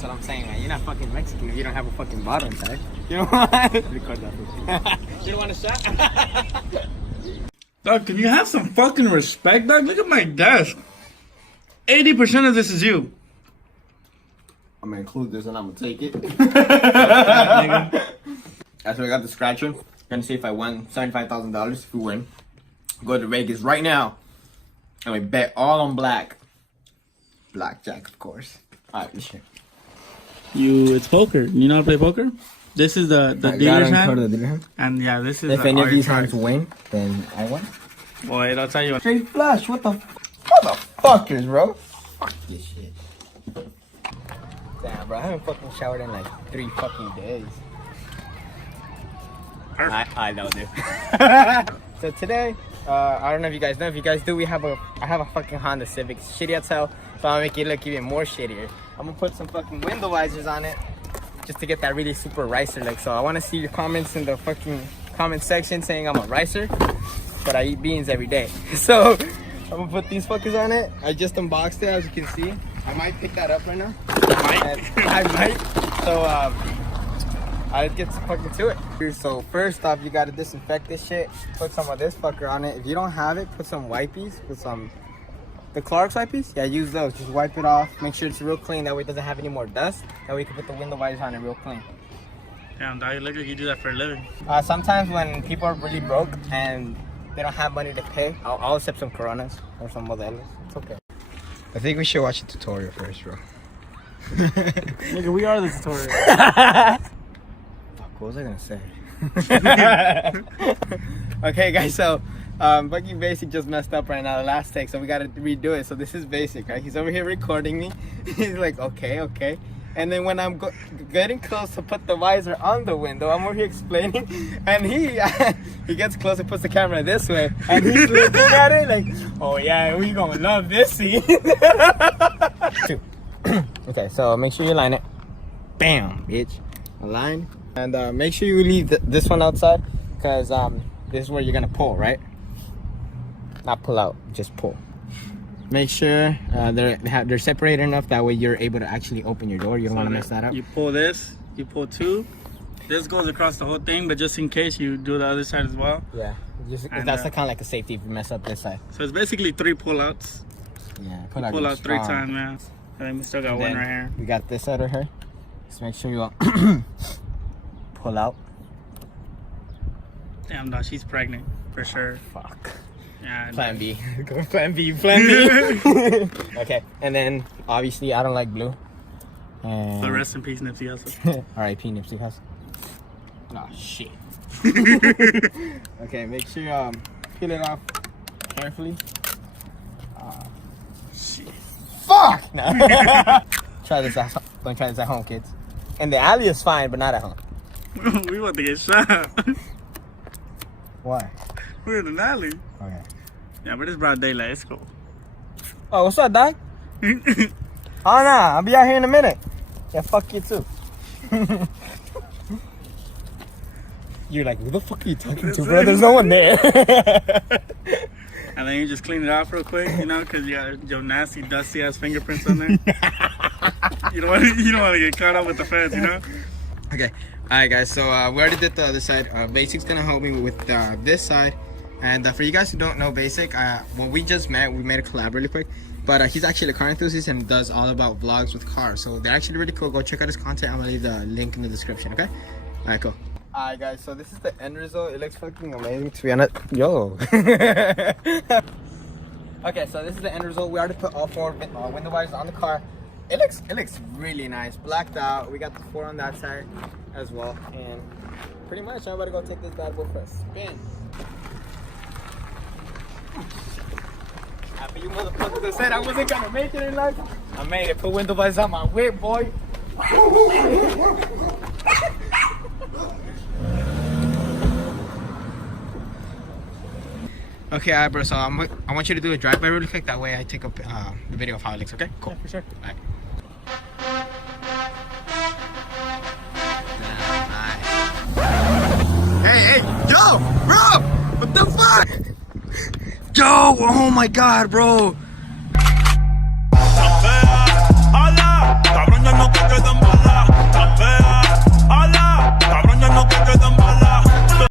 That's what I'm saying, man. You're not fucking Mexican if you don't have a fucking bottle inside. You know what? Record that. You don't want a shot? Dog, can you have some fucking respect, dog? Look at my desk. 80% of this is you. I'm gonna include this and I'm gonna take it. That's why I got the scratcher. Gonna see if I won $75,000 if we win. Go to Vegas right now. And we bet all on black. Blackjack, of course. Alright, this shit. It's poker. You know how to play poker? This is the dealer's hand. And yeah, this is if any of these hands win, then I win. Boy, I'll tell you what. Straight flush, what the motherfuckers, bro? Fuck this shit. Damn, bro, I haven't fucking showered in like 3 fucking days. I know, dude. So today, I don't know if you guys know. If you guys do, I have a fucking Honda Civic. It's shitty as hell, so I'm gonna make it look even more shittier. I'm gonna put some fucking window visors on it, just to get that really super ricer look. So I want to see your comments in the fucking comment section saying I'm a ricer, but I eat beans every day. So I'm gonna put these fuckers on it. I just unboxed it, as you can see. I might pick that up right now. I might. So I'll get fucking to it. So first off, you gotta disinfect this shit. Put some of this fucker on it. If you don't have it, put some wipies. Put some the Clark's wipies. Yeah, use those. Just wipe it off. Make sure it's real clean. That way it doesn't have any more dust. That way you can put the window wipers on it real clean. Damn, dog, you look like you do that for a living. Sometimes when people are really broke and they don't have money to pay, I'll accept some Coronas or some Modelos. It's okay. I think we should watch a tutorial first, bro. Nigga, we are the tutorial. Fuck, what was I gonna say? Okay, guys, so fucking Basic just messed up right now, the last take, so we gotta redo it. So this is Basic, right? He's over here recording me. He's like, okay. And then when I'm getting close to put the visor on the window, I'm over here explaining, and he gets close and puts the camera this way, and he's looking at it like, oh yeah, we gonna love this scene. Okay, so make sure you line it. Bam, bitch. Align. And make sure you leave this one outside, because this is where you're gonna pull, right? Not pull out, just pull. Make sure they're separated enough, that way you're able to actually open your door. You don't want to mess that up. You pull this, you pull 2. This goes across the whole thing, but just in case you do the other side as well. Yeah, that's kind of like a safety if you mess up this side. So it's basically 3 pull-outs. Yeah, pull out 3 times, man. And then we still got one right here. We got this side right here. Just make sure you pull out. Damn, dog, she's pregnant for sure. Fuck. Yeah, Plan B. Plan B. Okay, and then obviously I don't like blue. And so rest in peace, Nipsey Hussle. R.I.P. Nipsey Hussle. Oh shit. Okay, make sure you peel it off carefully. Shit. Fuck! No. Try this at home. Don't try this at home, kids. And the alley is fine, but not at home. We about to get shot. Why? We're in an alley. Okay. Yeah, but it's broad daylight. It's cool. Oh, what's up, Doc? Oh, nah. I'll be out here in a minute. Yeah, fuck you, too. You're like, who the fuck are you talking to, bro? There's no one there. And then you just clean it off real quick, you know, because you got your nasty, dusty-ass fingerprints on there. You don't want to get caught up with the feds, you know? Okay. All right, guys. So we already did the other side. Basic's going to help me with this side. And for you guys who don't know Basic, when we just met, we made a collab really quick. But he's actually a car enthusiast and does all about vlogs with cars. So they're actually really cool. Go check out his content. I'm going to leave the link in the description, okay? All right, cool. All right, guys. So this is the end result. It looks fucking amazing, to be honest. Yo. Okay, so this is the end result. We already put all 4 window wipers on the car. It looks really nice. Blacked out. We got the 4 on that side as well. And pretty much, I'm about to go take this bad boy for a spin. After you motherfuckers that said I wasn't gonna make it in life, I made it. Put window visors on my whip, boy. Okay, alright, bro. So I want you to do a drive-by really quick. That way I take up the video of how it looks. Okay, cool. Yeah, for sure. All right. Hey, yo, bro, what the fuck? Yo, oh my God, bro.